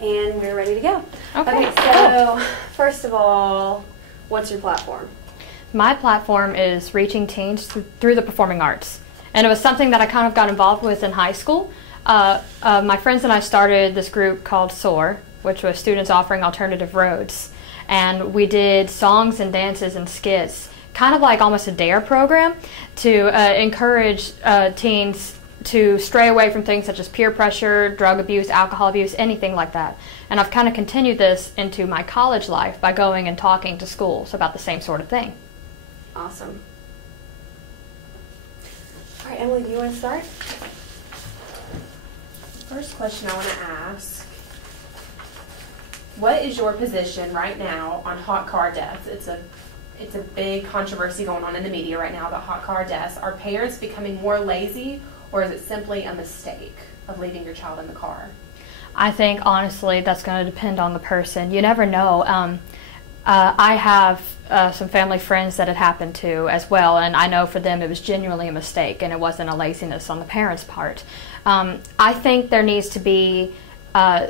And we're ready to go. Okay, so first of all, what's your platform? My platform is reaching teens through the performing arts. And it was something that I kind of got involved with in high school. My friends and I started this group called SOAR, which was Students Offering Alternative Roads. And we did songs and dances and skits, kind of like almost a DARE program, to encourage teens to stray away from things such as peer pressure, drug abuse, alcohol abuse, anything like that. And I've kind of continued this into my college life by going and talking to schools about the same sort of thing. Awesome. All right, Emily, do you want to start? First question I want to ask, what is your position right now on hot car deaths? It's a big controversy going on in the media right now about hot car deaths. Are parents becoming more lazy, or is it simply a mistake of leaving your child in the car? I think, honestly, that's going to depend on the person. You never know. I have some family friends that it happened to as well, and I know for them it was genuinely a mistake and it wasn't a laziness on the parents' part. I think there needs to be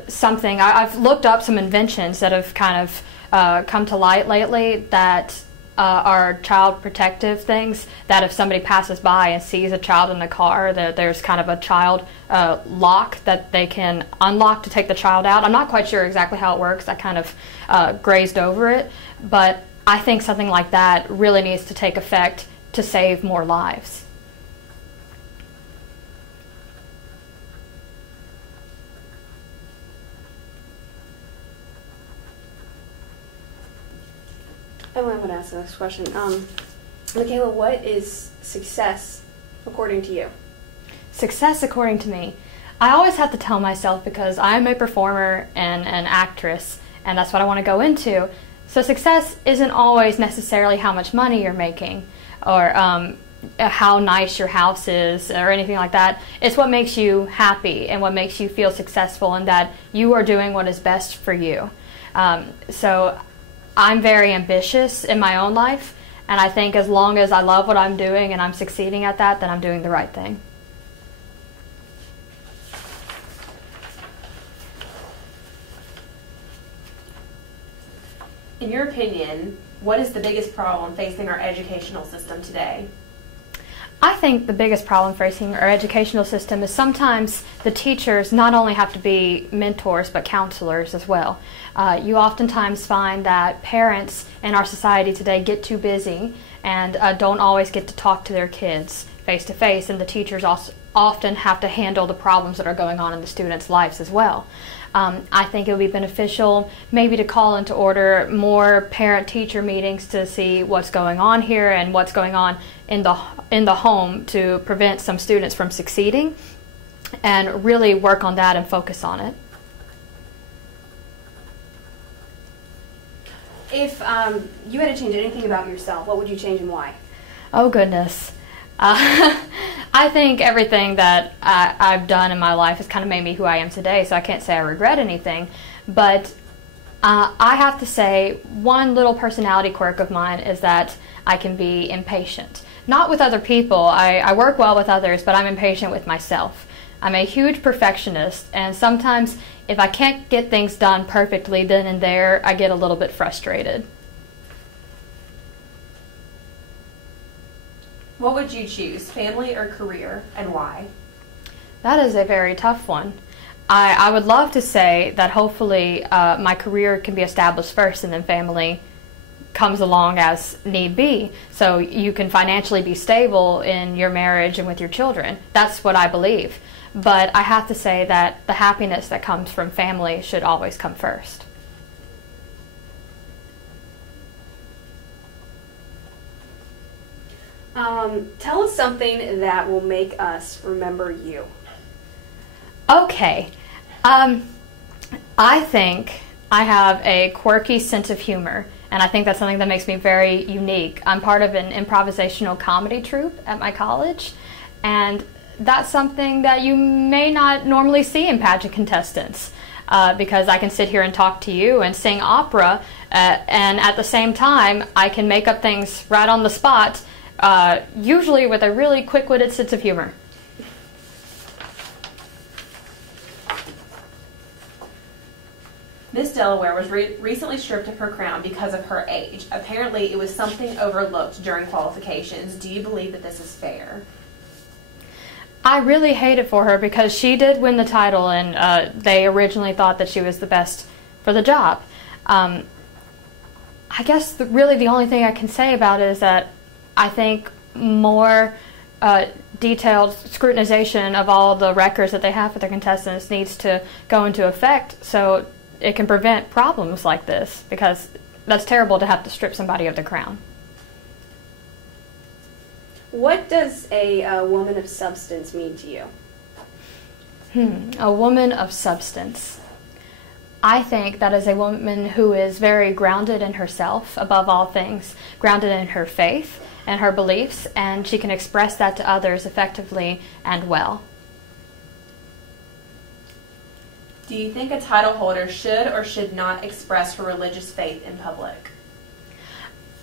something. I've looked up some inventions that have kind of come to light lately that are child protective things, that if somebody passes by and sees a child in the car, there's kind of a child lock that they can unlock to take the child out. I'm not quite sure exactly how it works. I kind of grazed over it, but I think something like that really needs to take effect to save more lives. I'm going to ask the next question. Michaela, what is success according to you? Success according to me. I always have to tell myself, because I'm a performer and an actress, and that's what I want to go into. So success isn't always necessarily how much money you're making or how nice your house is or anything like that. It's what makes you happy and what makes you feel successful, and that you are doing what is best for you. So I'm very ambitious in my own life, and I think as long as I love what I'm doing and I'm succeeding at that, then I'm doing the right thing. In your opinion, what is the biggest problem facing our educational system today? I think the biggest problem facing our educational system is sometimes the teachers not only have to be mentors but counselors as well. You oftentimes find that parents in our society today get too busy and don't always get to talk to their kids face to face, and the teachers also often have to handle the problems that are going on in the students' lives as well. I think it would be beneficial maybe to call into order more parent-teacher meetings to see what's going on here and what's going on in the home to prevent some students from succeeding, and really work on that and focus on it. If you had to change anything about yourself, what would you change and why? Oh goodness. I think everything that I've done in my life has kind of made me who I am today, so I can't say I regret anything. But I have to say one little personality quirk of mine is that I can be impatient. Not with other people. I work well with others, but I'm impatient with myself. I'm a huge perfectionist, and sometimes if I can't get things done perfectly then and there, I get a little bit frustrated. What would you choose, family or career, and why? That is a very tough one. I would love to say that hopefully my career can be established first and then family comes along as need be, so you can financially be stable in your marriage and with your children. That's what I believe. But I have to say that the happiness that comes from family should always come first. Tell us something that will make us remember you. Okay. I think I have a quirky sense of humor, and I think that's something that makes me very unique. I'm part of an improvisational comedy troupe at my college, and that's something that you may not normally see in pageant contestants, because I can sit here and talk to you and sing opera, and at the same time I can make up things right on the spot, usually with a really quick-witted sense of humor. Miss Delaware was recently stripped of her crown because of her age. Apparently, it was something overlooked during qualifications. Do you believe that this is fair? I really hate it for her because she did win the title, and they originally thought that she was the best for the job. I guess really the only thing I can say about it is that I think more detailed scrutinization of all the records that they have for their contestants needs to go into effect so it can prevent problems like this, because that's terrible to have to strip somebody of their crown. What does a woman of substance mean to you? A woman of substance. I think that is a woman who is very grounded in herself, above all things, grounded in her faith and her beliefs, and she can express that to others effectively and well. Do you think a title holder should or should not express her religious faith in public?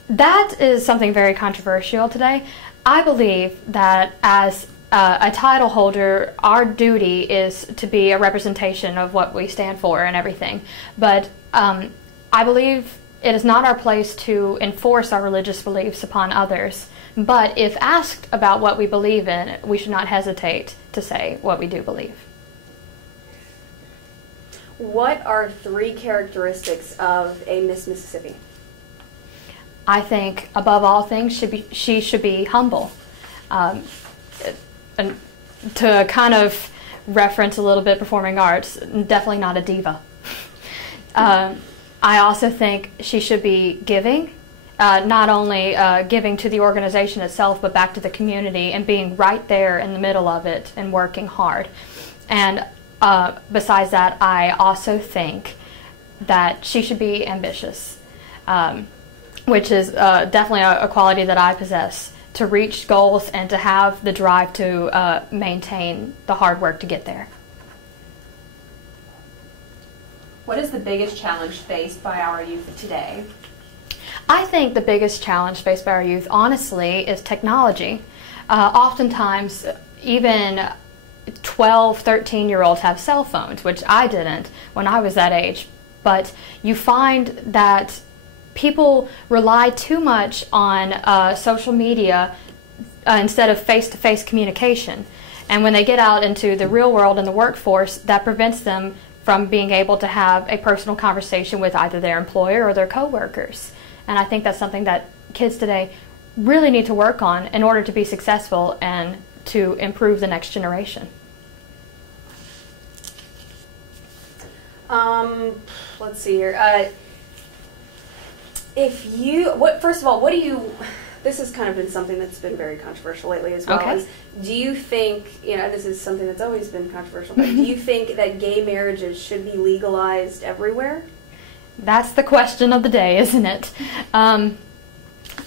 That is something very controversial today. I believe that as a title holder, our duty is to be a representation of what we stand for and everything. But I believe it is not our place to enforce our religious beliefs upon others. But if asked about what we believe in, we should not hesitate to say what we do believe. What are 3 characteristics of a Miss Mississippi? I think, above all things, she should be humble. And to kind of reference a little bit performing arts, definitely not a diva. I also think she should be giving, not only giving to the organization itself, but back to the community and being right there in the middle of it and working hard. And besides that, I also think that she should be ambitious, which is definitely a quality that I possess, to reach goals and to have the drive to maintain the hard work to get there. What is the biggest challenge faced by our youth today? I think the biggest challenge faced by our youth, honestly, is technology. Oftentimes, even 12, 13-year-olds have cell phones, which I didn't when I was that age. But you find that people rely too much on social media instead of face-to-face communication. And when they get out into the real world and the workforce, that prevents them from being able to have a personal conversation with either their employer or their coworkers. And I think that's something that kids today really need to work on in order to be successful and to improve the next generation. Let's see here. First of all, what do you, this has kind of been something that's been very controversial lately as well. Okay. Do you think, this is something that's always been controversial, but do you think that gay marriages should be legalized everywhere? That's the question of the day, isn't it? I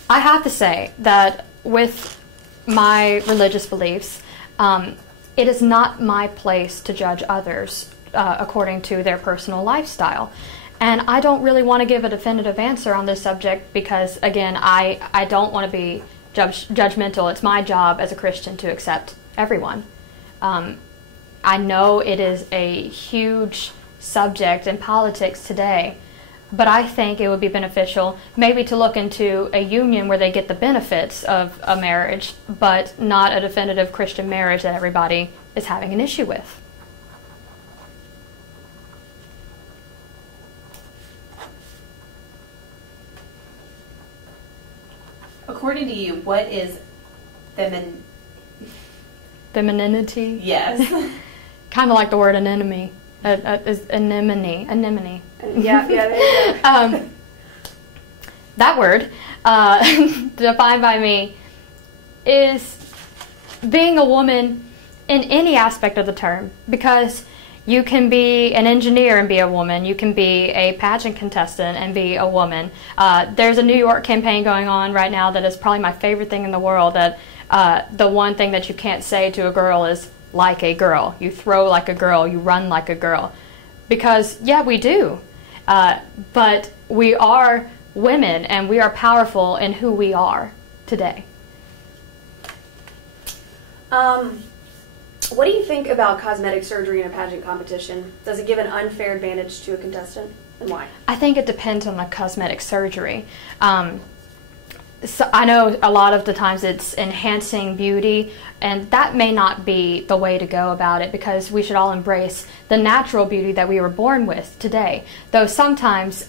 have to say that with my religious beliefs, it is not my place to judge others according to their personal lifestyle. And I don't really want to give a definitive answer on this subject because, again, I don't want to be judgmental. It's my job as a Christian to accept everyone. I know it is a huge subject in politics today, but I think it would be beneficial maybe to look into a union where they get the benefits of a marriage, but not a definitive Christian marriage that everybody is having an issue with. According to you, what is Femininity? Yes. Kind of like the word anemone. Anemone. Yeah, there you go. That word, defined by me, is being a woman in any aspect of the term, because you can be an engineer and be a woman. You can be a pageant contestant and be a woman. There's a New York campaign going on right now that is probably my favorite thing in the world, that the one thing that you can't say to a girl is like a girl. You throw like a girl, you run like a girl. Because, yeah, we do. But we are women and we are powerful in who we are today. What do you think about cosmetic surgery in a pageant competition? Does it give an unfair advantage to a contestant, and why? I think it depends on the cosmetic surgery. So I know a lot of the times it's enhancing beauty, and that may not be the way to go about it, because we should all embrace the natural beauty that we were born with today. Though sometimes,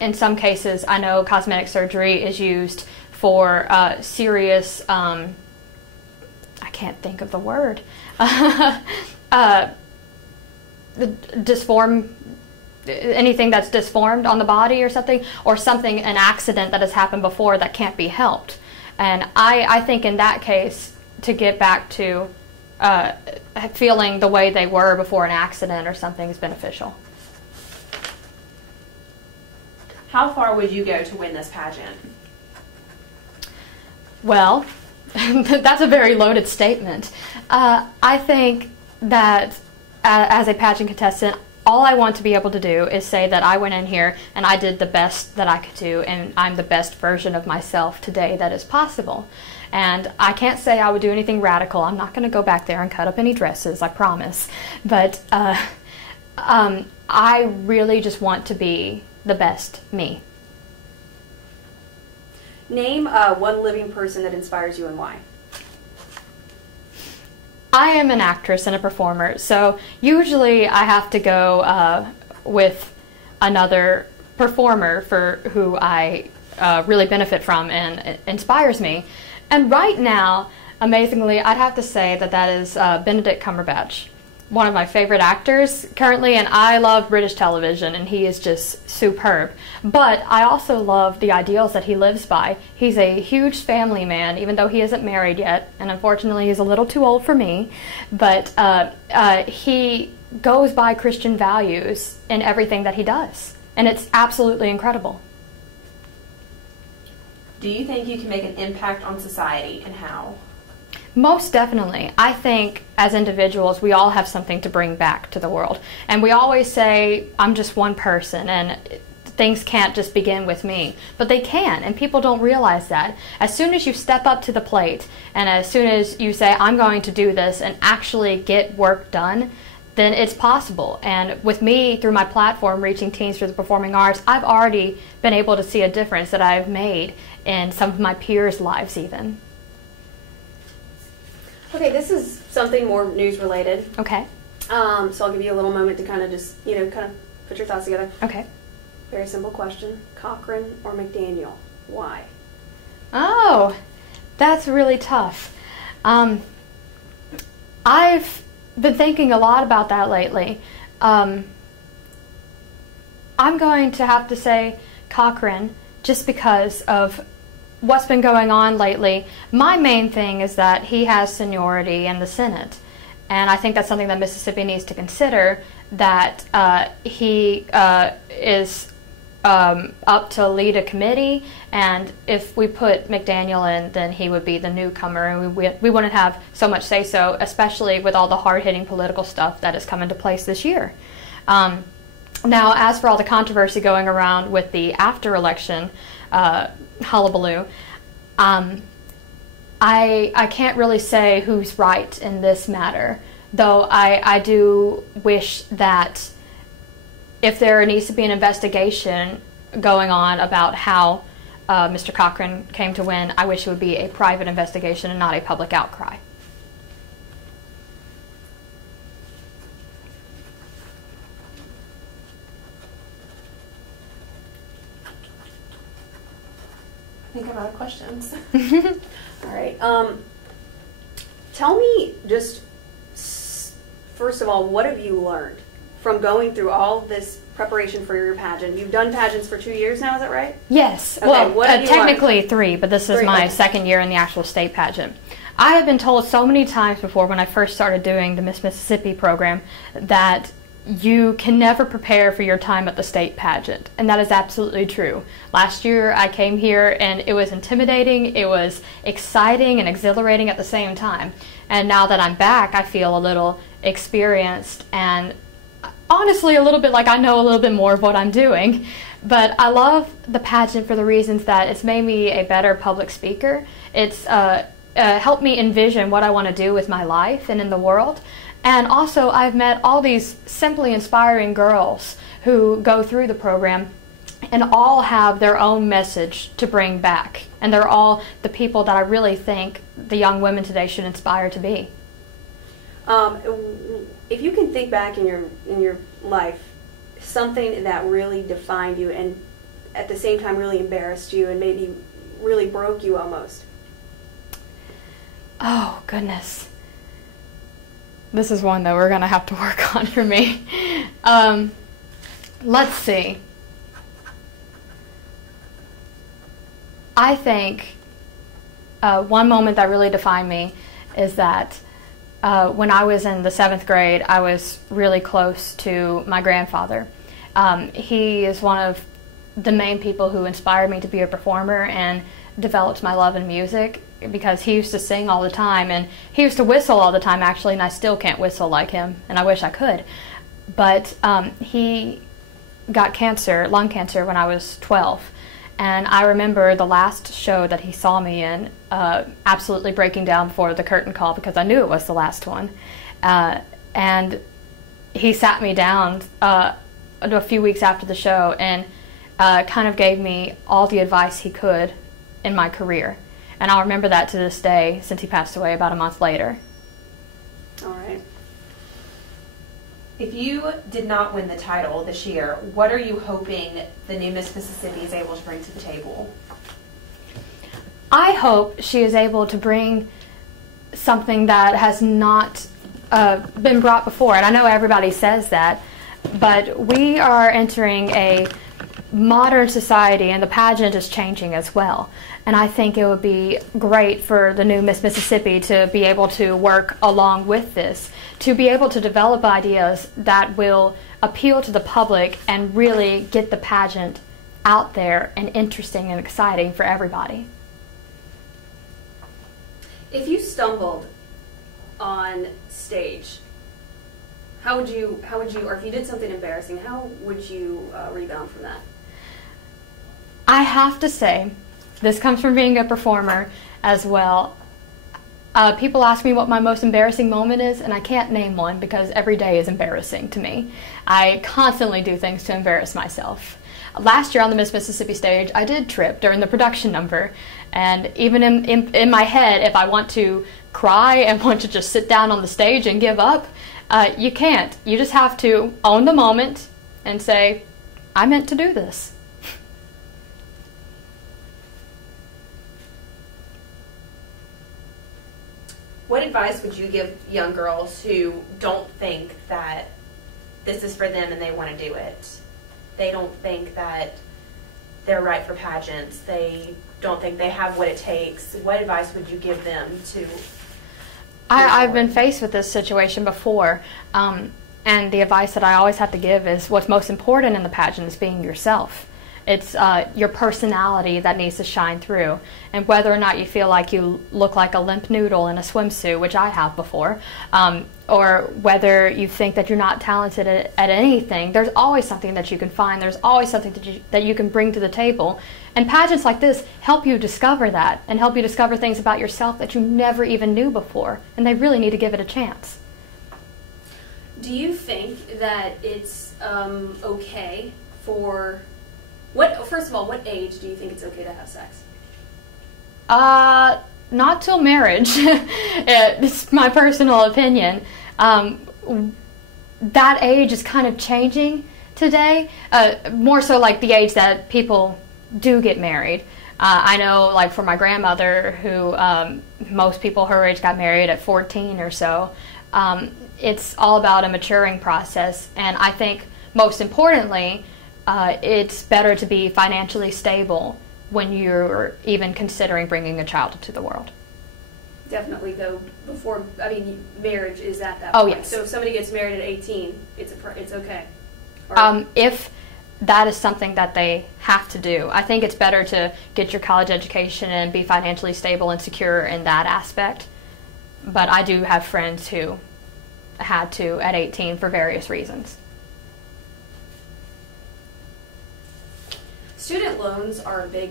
in some cases, I know cosmetic surgery is used for serious, I can't think of the word, anything that's disformed on the body or something, an accident that has happened before that can't be helped. And I think in that case, to get back to feeling the way they were before an accident or something is beneficial. How far would you go to win this pageant? Well, that's a very loaded statement. I think that as a pageant contestant, all I want to be able to do is say that I went in here and I did the best that I could do, and I'm the best version of myself today that is possible. And I can't say I would do anything radical. I'm not going to go back there and cut up any dresses, I promise. But I really just want to be the best me. Name one living person that inspires you and why. I am an actress and a performer, so usually I have to go with another performer for who I really benefit from and it inspires me. And right now, amazingly, I'd have to say that is Benedict Cumberbatch, one of my favorite actors currently, and I love British television, and he is just superb. But I also love the ideals that he lives by. He's a huge family man, even though he isn't married yet, and unfortunately he's a little too old for me. But he goes by Christian values in everything that he does, and it's absolutely incredible. Do you think you can make an impact on society, and how? Most definitely. I think as individuals, we all have something to bring back to the world. And we always say, I'm just one person and things can't just begin with me. But they can, and people don't realize that. As soon as you step up to the plate and as soon as you say, I'm going to do this and actually get work done, then it's possible. And with me, through my platform, reaching teens through the performing arts, I've already been able to see a difference that I've made in some of my peers' lives even. Okay, this is something more news related. Okay. So I'll give you a little moment to kind of just, kind of put your thoughts together. Okay. Very simple question. Cochran or McDaniel? Why? Oh, that's really tough. I've been thinking a lot about that lately. I'm going to have to say Cochran just because of what's been going on lately. My main thing is that he has seniority in the Senate, and I think that's something that Mississippi needs to consider, that he is up to lead a committee, and if we put McDaniel in, then he would be the newcomer, and we wouldn't have so much say-so, especially with all the hard-hitting political stuff that has come into place this year. Now, as for all the controversy going around with the after-election hullabaloo, I can't really say who's right in this matter, though I do wish that if there needs to be an investigation going on about how Mr. Cochran came to win, I wish it would be a private investigation and not a public outcry. I think I'm out of questions. All right. Tell me just, first of all, what have you learned from going through all this preparation for your pageant? You've done pageants for 2 years now, is that right? Yes. Okay, well, what have you technically 3, but this is 3, my okay. second year in the actual state pageant. I have been told so many times before when I first started doing the Miss Mississippi program that you can never prepare for your time at the state pageant, and that is absolutely true. Last year I came here and it was intimidating, it was exciting and exhilarating at the same time. And now that I'm back, I feel a little experienced and honestly a little bit like I know a little bit more of what I'm doing. But I love the pageant for the reasons that it's made me a better public speaker. It's helped me envision what I want to do with my life and in the world. And also, I've met all these simply inspiring girls who go through the program and all have their own message to bring back. And they're all the people that I really think the young women today should inspire to be. If you can think back in your life, something that really defined you and at the same time really embarrassed you and maybe really broke you almost. Oh, goodness. This is one that we're going to have to work on for me. Let's see. I think one moment that really defined me is that when I was in the 7th grade, I was really close to my grandfather. He is one of the main people who inspired me to be a performer and developed my love in music, because he used to sing all the time and he used to whistle all the time, actually, and I still can't whistle like him, and I wish I could. But he got cancer, lung cancer, when I was 12. And I remember the last show that he saw me in, absolutely breaking down before the curtain call because I knew it was the last one. And he sat me down a few weeks after the show and kind of gave me all the advice he could in my career. And I'll remember that to this day, since he passed away about a month later. All right. If you did not win the title this year, what are you hoping the new Miss Mississippi is able to bring to the table? I hope she is able to bring something that has not been brought before. And I know everybody says that, but we are entering a modern society and the pageant is changing as well. And I think it would be great for the new Miss Mississippi to be able to work along with this, to be able to develop ideas that will appeal to the public and really get the pageant out there and interesting and exciting for everybody. If you stumbled on stage, how would you, or if you did something embarrassing, how would you rebound from that? I have to say, this comes from being a performer as well. People ask me what my most embarrassing moment is, and I can't name one because every day is embarrassing to me. I constantly do things to embarrass myself. Last year on the Miss Mississippi stage, I did trip during the production number, and even in my head, if I want to cry and want to just sit down on the stage and give up, you can't. You just have to own the moment and say, I meant to do this. What advice would you give young girls who don't think that this is for them and they want to do it? They don't think that they're right for pageants. They don't think they have what it takes. What advice would you give them to? I've been faced with this situation before, and the advice that I always have to give is what's most important in the pageant is being yourself. It's your personality that needs to shine through. And whether or not you feel like you look like a limp noodle in a swimsuit, which I have before, or whether you think that you're not talented at anything, there's always something that you can find. There's always something that you can bring to the table. And pageants like this help you discover that and help you discover things about yourself that you never even knew before. And they really need to give it a chance. Do you think that it's okay for... First of all, what age do you think it's okay to have sex? Not till marriage. It's my personal opinion. That age is kind of changing today. More so like the age that people do get married. I know, like for my grandmother, who most people her age got married at 14 or so. It's all about a maturing process, and I think most importantly, it's better to be financially stable when you're even considering bringing a child into the world. Definitely, though, before, I mean, marriage is at that point. Oh, yes. So if somebody gets married at 18, it's okay. Or, if that is something that they have to do, I think it's better to get your college education and be financially stable and secure in that aspect. But I do have friends who had to at 18 for various reasons. Student loans are a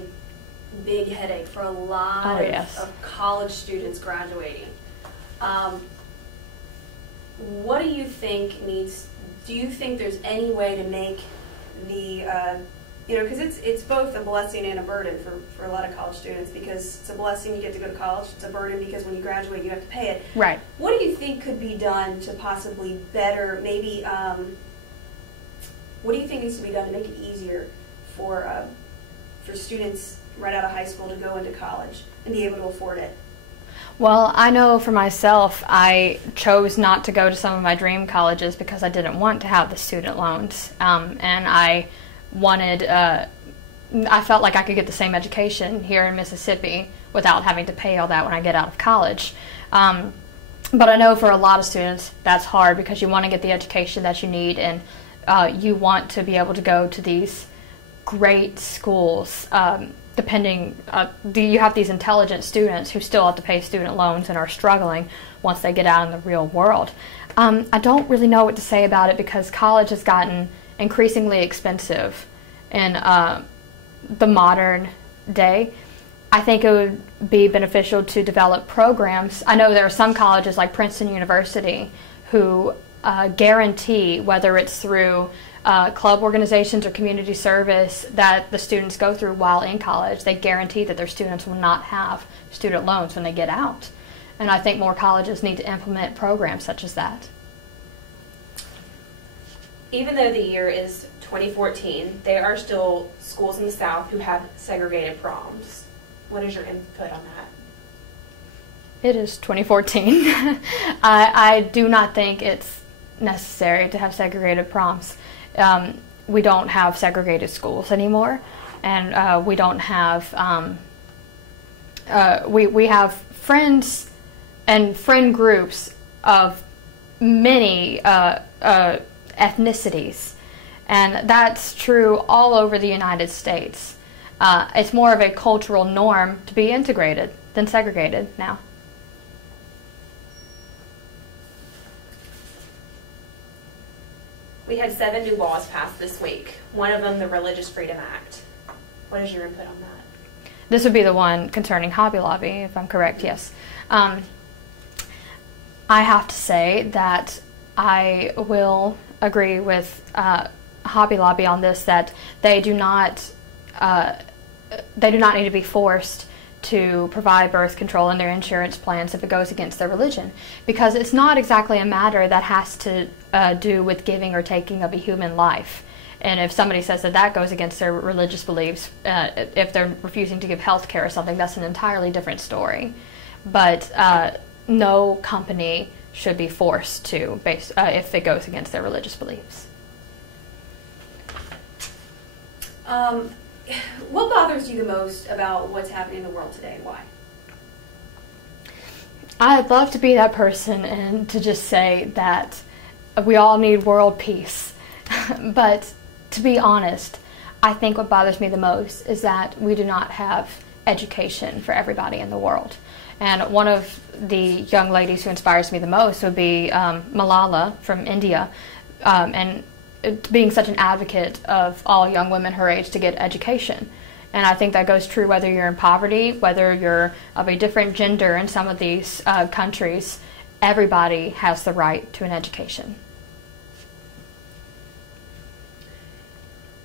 big headache for a lot Oh, yes. of college students graduating. What do you think do you think there's any way to make the, because it's both a blessing and a burden for a lot of college students, because it's a blessing you get to go to college, it's a burden because when you graduate you have to pay it. Right. What do you think could be done to possibly better, maybe, what do you think needs to be done to make it easier for students right out of high school to go into college and be able to afford it? Well, I know for myself, I chose not to go to some of my dream colleges because I didn't want to have the student loans, and I felt like I could get the same education here in Mississippi without having to pay all that when I get out of college. But I know for a lot of students that's hard because you want to get the education that you need, and you want to be able to go to these great schools. You have these intelligent students who still have to pay student loans and are struggling once they get out in the real world. I don't really know what to say about it because college has gotten increasingly expensive in the modern day. I think it would be beneficial to develop programs. I know there are some colleges like Princeton University who guarantee, whether it's through club organizations or community service that the students go through while in college, they guarantee that their students will not have student loans when they get out. And I think more colleges need to implement programs such as that. Even though the year is 2014, there are still schools in the South who have segregated proms. What is your input on that? It is 2014. I do not think it's necessary to have segregated proms. We don't have segregated schools anymore, and we don't have, we have friends and friend groups of many ethnicities, and that's true all over the United States. It's more of a cultural norm to be integrated than segregated now. We had 7 new laws passed this week. One of them, the Religious Freedom Act. What is your input on that? This would be the one concerning Hobby Lobby, if I'm correct, yes. I have to say that I will agree with Hobby Lobby on this, that they do not need to be forced to provide birth control in their insurance plans if it goes against their religion, because it's not exactly a matter that has to do with giving or taking of a human life. And if somebody says that that goes against their religious beliefs, if they're refusing to give health care or something, that's an entirely different story. But no company should be forced to, if it goes against their religious beliefs. What bothers you the most about what's happening in the world today and why? I'd love to be that person and to just say that we all need world peace. But to be honest, I think what bothers me the most is that we do not have education for everybody in the world. And one of the young ladies who inspires me the most would be Malala from India, and being such an advocate of all young women her age to get education. And I think that goes true whether you're in poverty, whether you're of a different gender in some of these countries. Everybody has the right to an education.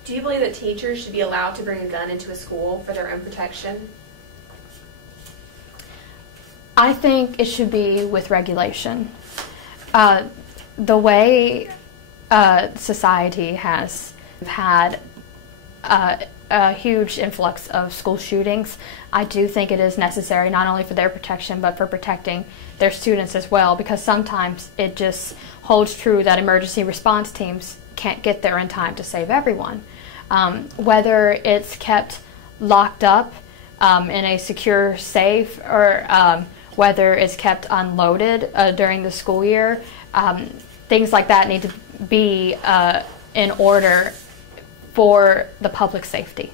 Do you believe that teachers should be allowed to bring a gun into a school for their own protection? I think it should be with regulation. The way society has had a huge influx of school shootings, I do think it is necessary not only for their protection but for protecting their students as well, because sometimes it just holds true that emergency response teams can't get there in time to save everyone. Whether it's kept locked up in a secure safe, or whether it's kept unloaded during the school year, things like that need to be in order for the public safety.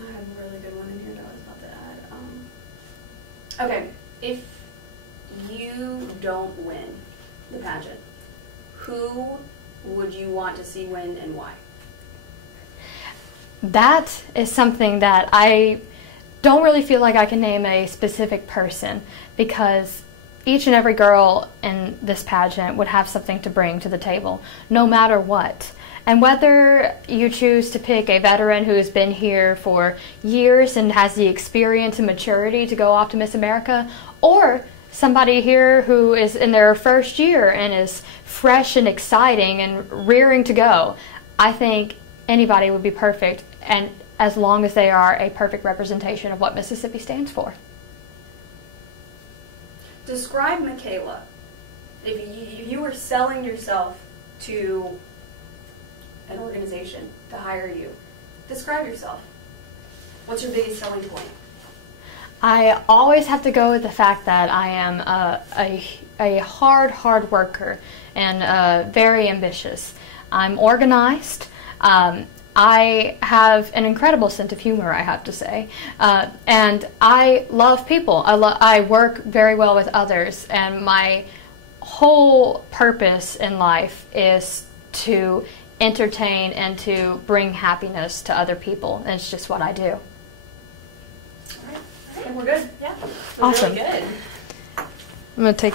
I have a really good one in here that I was about to add. Okay, if you don't win the pageant, who would you want to see win and why? That is something that I don't really feel like I can name a specific person, because each and every girl in this pageant would have something to bring to the table, no matter what. And whether you choose to pick a veteran who has been here for years and has the experience and maturity to go off to Miss America, or somebody here who is in their first year and is fresh and exciting and rearing to go, I think anybody would be perfect, and as long as they are a perfect representation of what Mississippi stands for. Describe Michaela. If you were selling yourself to an organization to hire you, describe yourself. What's your biggest selling point? I always have to go with the fact that I am a hard worker and very ambitious. I'm organized. I have an incredible sense of humor, I have to say, and I love people. I work very well with others, and my whole purpose in life is to entertain and to bring happiness to other people, and it's just what I do. All right. And we're good. Yeah. Awesome. Really good. I'm going to take